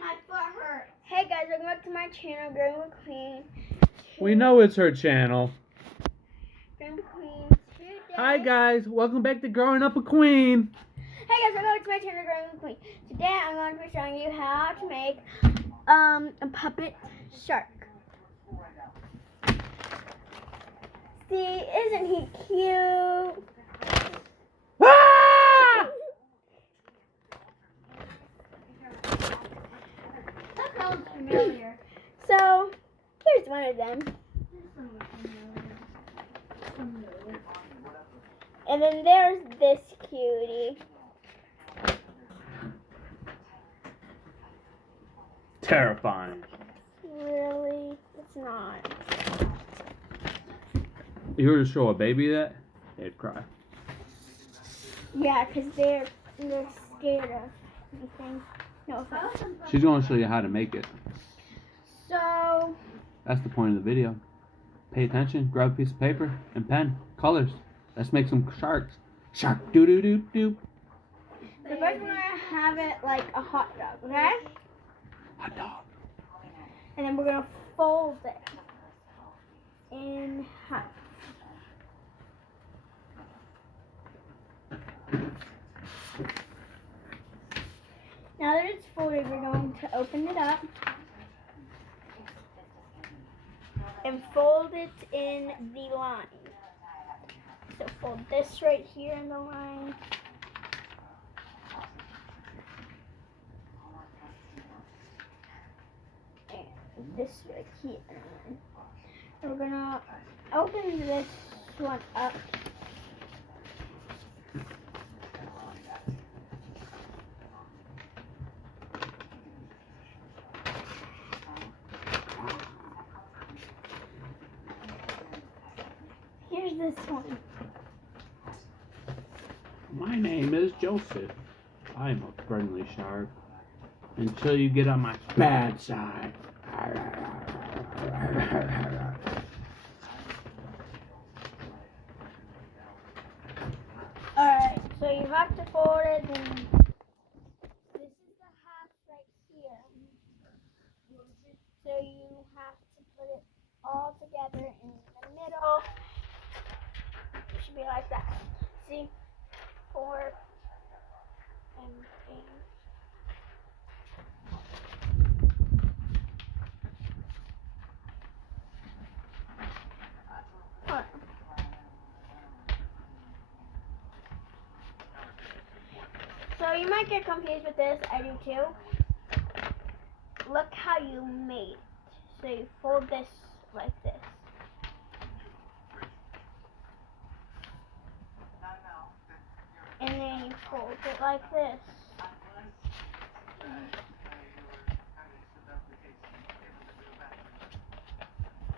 my foot hurts. Hey guys, welcome back to my channel, Growing with Queen. We know it's her channel. Growing with Queen. Today. Hi guys, welcome back to Growing Up a Queen. Hey guys, welcome back to my channel, Growing with Queen. Today I'm going to be showing you how to make a puppet shark. See, isn't he cute? Ah! That sounds familiar. So, here's one of them. And then there's this cutie. Terrifying. Really? It's not. You were to show a baby that, they'd cry. Yeah, because they're scared of anything. No offense. She's going to show you how to make it. So, That's the point of the video. Pay attention, grab a piece of paper and pen, colors. Let's make some sharks. Shark doo doo doo doo. the first we're going to have it like a hot dog, okay? Hot dog. And then we're going to fold it in half. Now that it's folded, we're going to open it up and fold it in the line. So fold this right here in the line. And this right here. And we're gonna open this one up. Here's this one. My name is Joseph. I'm a friendly shark. Until you get on my bad side. Alright, so you have to fold it and this is the half right here. So you have to put it all together in the middle. It should be like that. See? 4 and 8. So you might get confused with this, I do too. Look how you made it. So you fold this like this. And then you fold it like this.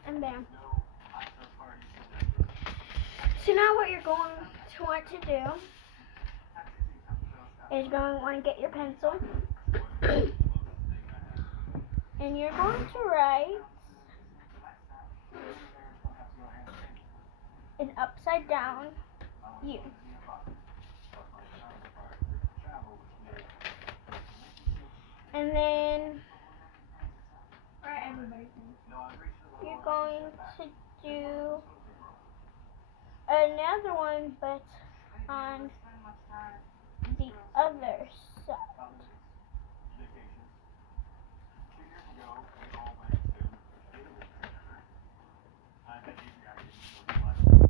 And bam. So now what you're going to want to do is going to want to get your pencil and you're going to write an upside down U. And then you're going to do another one but on the other side.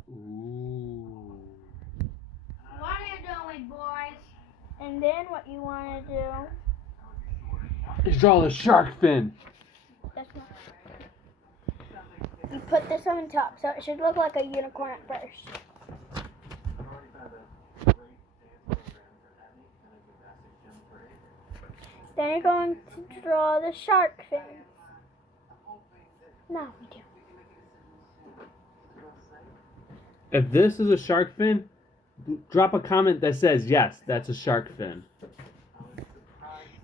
Ooh. What are you doing, boys? And then what you want to do, Let's draw the shark fin. that's not, you put this on top so it should look like a unicorn at first. Then you're going to draw the shark fin. Now we do. If this is a shark fin, drop a comment that says yes, that's a shark fin.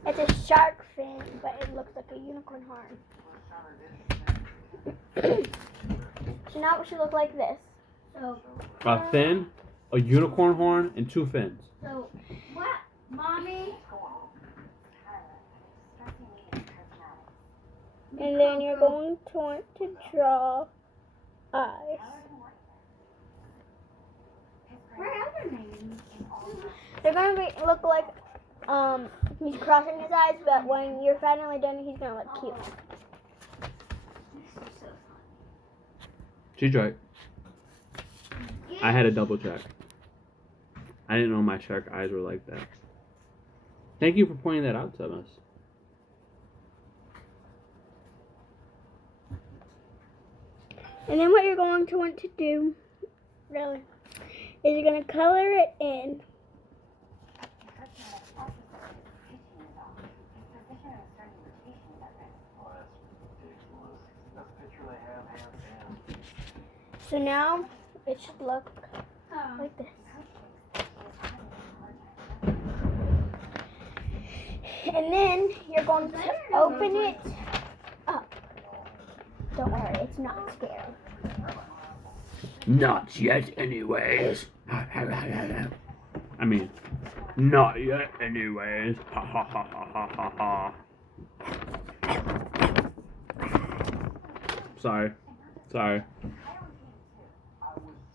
It's a shark fin, but it looks like a unicorn horn. So now it should look like this. So, A fin, a unicorn horn, and two fins. what? Mommy? And then you're going to want to draw eyes. Where are their names? They're going to look like he's crossing his eyes, but when you're finally done, he's going to look cute. She's right. I had a double check. I didn't know my shark eyes were like that. Thank you for pointing that out to us. And then what you're going to want to do, really, is you're going to color it in. So now it should look like this. And then you're going to open it up. Don't worry, it's not scary. Not yet, anyways. I mean, not yet, anyways. Ha ha ha ha ha ha ha. Sorry.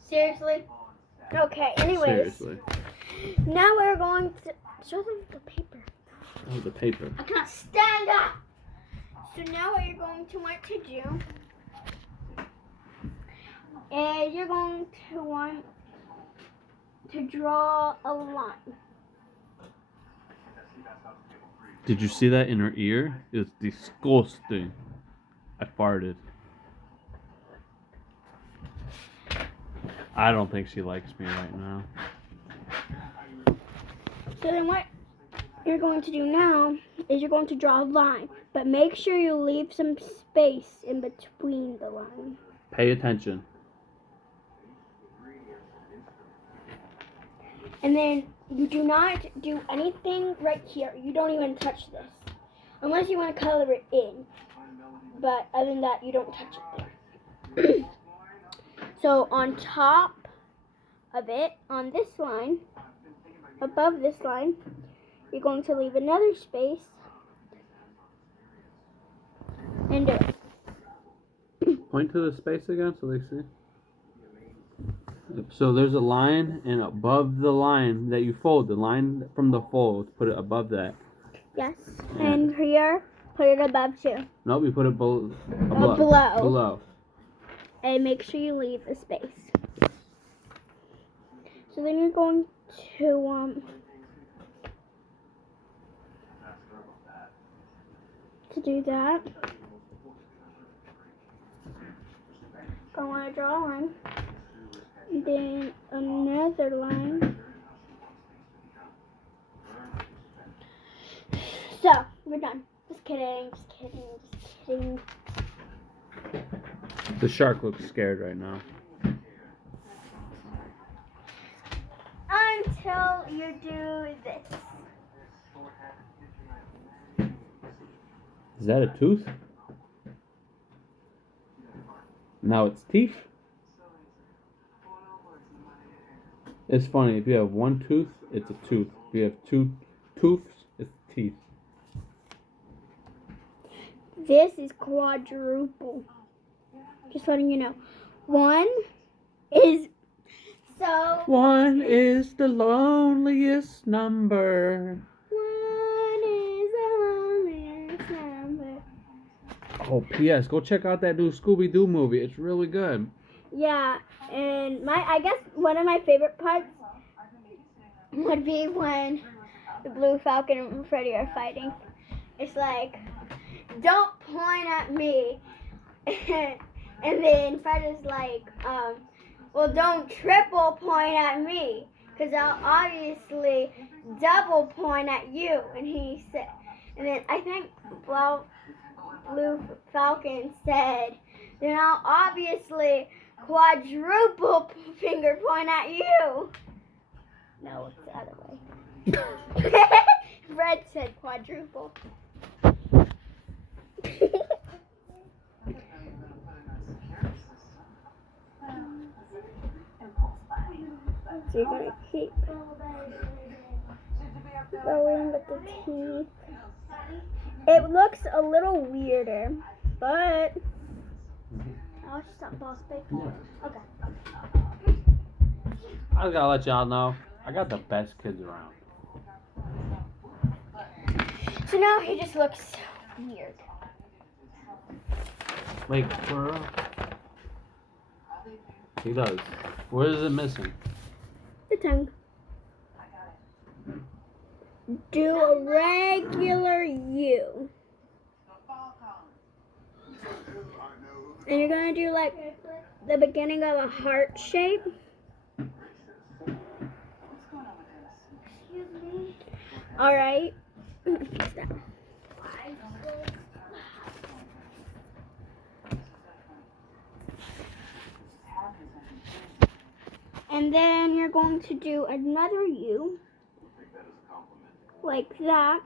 Seriously? Okay, anyways. Seriously. Now we're going to show them the paper. Oh, the paper. I can't stand up. So now what you're going to want to do is you're going to want to draw a line. Did you see that in her ear? It was disgusting. I farted. I don't think she likes me right now. So then what you're going to do now is you're going to draw a line, but make sure you leave some space in between the line. Pay attention. And then you do not do anything right here. You don't even touch this. Unless you want to color it in. But other than that, you don't touch it there. So on top of it, on this line, above this line, you're going to leave another space and do it. Point to the space again so they see. So there's a line, and above the line that you fold, the line from the fold, put it above that. Yes. And here, put it above too. Nope, you put it below. Below. And make sure you leave a space. So then you're going to do that. I want to draw a line. Then another line. So, we're done. Just kidding. The shark looks scared right now. Until you do this. Is that a tooth? Now it's teeth? It's funny, if you have one tooth, it's a tooth. If you have two tooths, it's teeth. This is quadruple. Just letting you know. One is One is the loneliest number. One is the loneliest number. Oh, P.S. Go check out that new Scooby-Doo movie. It's really good. Yeah, and I guess one of my favorite parts would be when the Blue Falcon and Freddy are fighting. It's like, don't point at me. And then Fred is like, well, don't triple point at me, because I'll obviously double point at you. And he said, and then I think Blue Falcon said, then I'll obviously quadruple finger point at you. No, it's the other way. Fred said quadruple. So you're going to keep going with the teeth. It looks a little weirder but I'll just stop boss big. Yeah. Okay. I just gotta let y'all know, I got the best kids around. So now he just looks weird. Wait, for real? He does. Where is it missing? The tongue. Do a regular U. And you're gonna do like the beginning of a heart shape. Alright. And then you're going to do another U. Like that.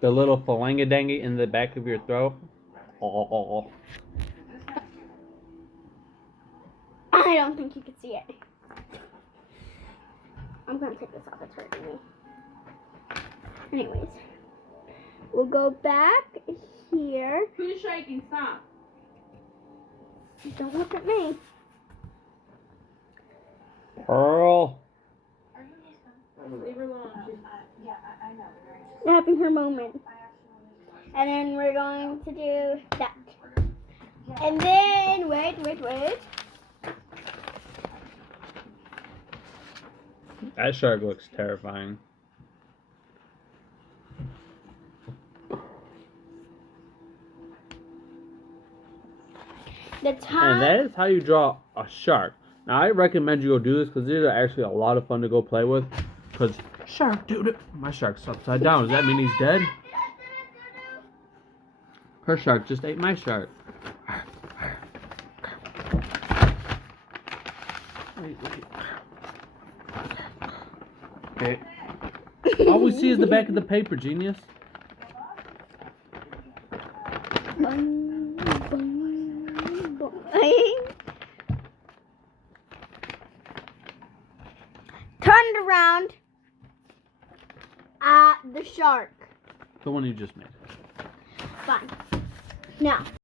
The little phalangadangy in the back of your throat. Oh. I don't think you can see it. I'm gonna take this off, it's hurting me. Anyways. We'll go back here. Who's shaking? Stop. Don't look at me. Pearl. Leave her alone. We're having her moment. And then we're going to do that. And then, wait. That shark looks terrifying. The top. And that is how you draw a shark. Now, I recommend you go do this because these are actually a lot of fun to go play with. Because, shark, dude, my shark's upside down. Does that mean he's dead? Her shark just ate my shark. Okay. All we see is the back of the paper, genius. Boing, boing, boing. Turn it around at the shark. The one you just made. Fine. Now.